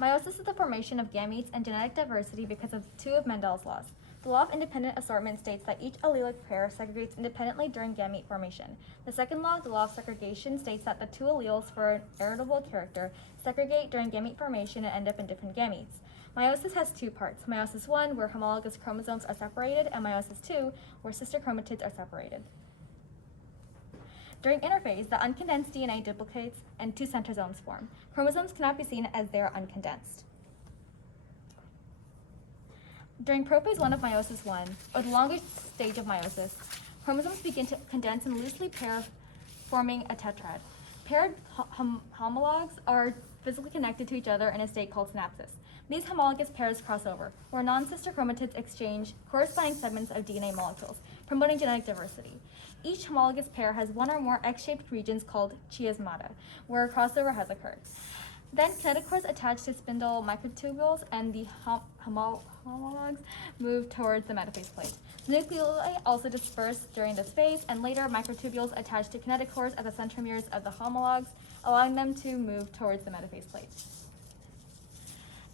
Meiosis is the formation of gametes and genetic diversity because of two of Mendel's laws. The law of independent assortment states that each allelic pair segregates independently during gamete formation. The second law, the law of segregation, states that the two alleles for an heritable character segregate during gamete formation and end up in different gametes. Meiosis has two parts, meiosis 1, where homologous chromosomes are separated, and meiosis 2, where sister chromatids are separated. During interphase, the uncondensed DNA duplicates and two centrosomes form. Chromosomes cannot be seen as they are uncondensed. During prophase 1 of meiosis 1, or the longest stage of meiosis, chromosomes begin to condense and loosely pair, forming a tetrad. Paired homologs are physically connected to each other in a state called synapsis. These homologous pairs cross over, where non-sister chromatids exchange corresponding segments of DNA molecules, promoting genetic diversity. Each homologous pair has one or more X-shaped regions called chiasmata, where a crossover has occurred. Then kinetochores attach to spindle microtubules and the homologs move towards the metaphase plate. The nuclei also disperse during this phase, and later microtubules attach to kinetochores at the centromeres of the homologs, allowing them to move towards the metaphase plate.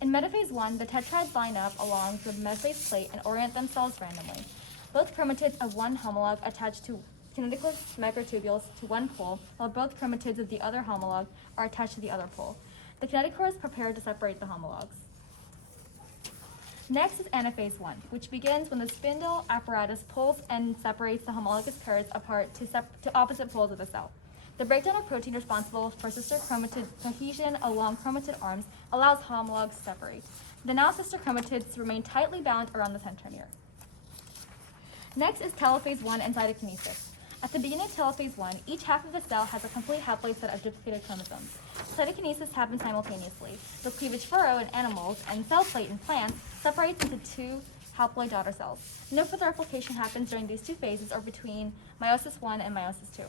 In metaphase 1, the tetrads line up along the metaphase plate and orient themselves randomly. Both chromatids of one homolog attach to kinetochore microtubules to one pole, while both chromatids of the other homolog are attached to the other pole. The kinetochores prepare to separate the homologs. Next is anaphase 1, which begins when the spindle apparatus pulls and separates the homologous pairs apart to opposite poles of the cell. The breakdown of protein responsible for sister chromatid cohesion along chromatid arms allows homologs to separate. The now sister chromatids remain tightly bound around the centromere. Next is telophase 1 and cytokinesis. At the beginning of telophase 1, each half of the cell has a complete haploid set of duplicated chromosomes. Cytokinesis happens simultaneously. The cleavage furrow in animals and cell plate in plants separates into two haploid daughter cells. No further replication happens during these two phases or between meiosis 1 and meiosis 2.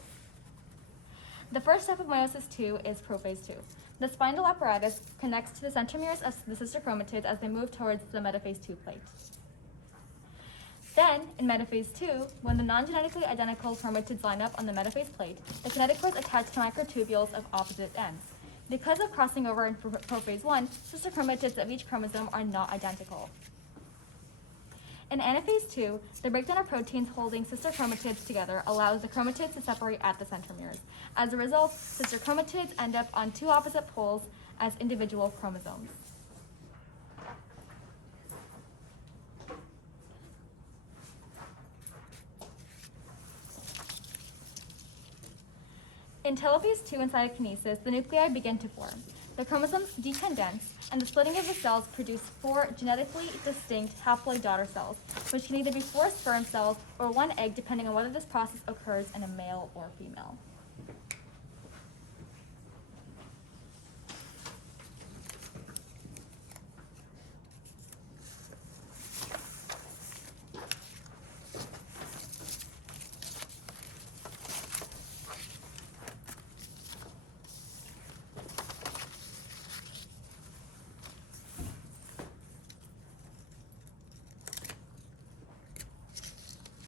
The first step of meiosis 2 is prophase 2. The spindle apparatus connects to the centromeres of the sister chromatids as they move towards the metaphase 2 plate. Then, in metaphase 2, when the non-genetically identical chromatids line up on the metaphase plate, the kinetochores attach to microtubules of opposite ends. Because of crossing over in prophase 1, sister chromatids of each chromosome are not identical. In anaphase 2, the breakdown of proteins holding sister chromatids together allows the chromatids to separate at the centromeres. As a result, sister chromatids end up on two opposite poles as individual chromosomes. In telophase 2 and cytokinesis, the nuclei begin to form. The chromosomes decondense, and the splitting of the cells produce four genetically distinct haploid daughter cells, which can either be four sperm cells or one egg, depending on whether this process occurs in a male or female.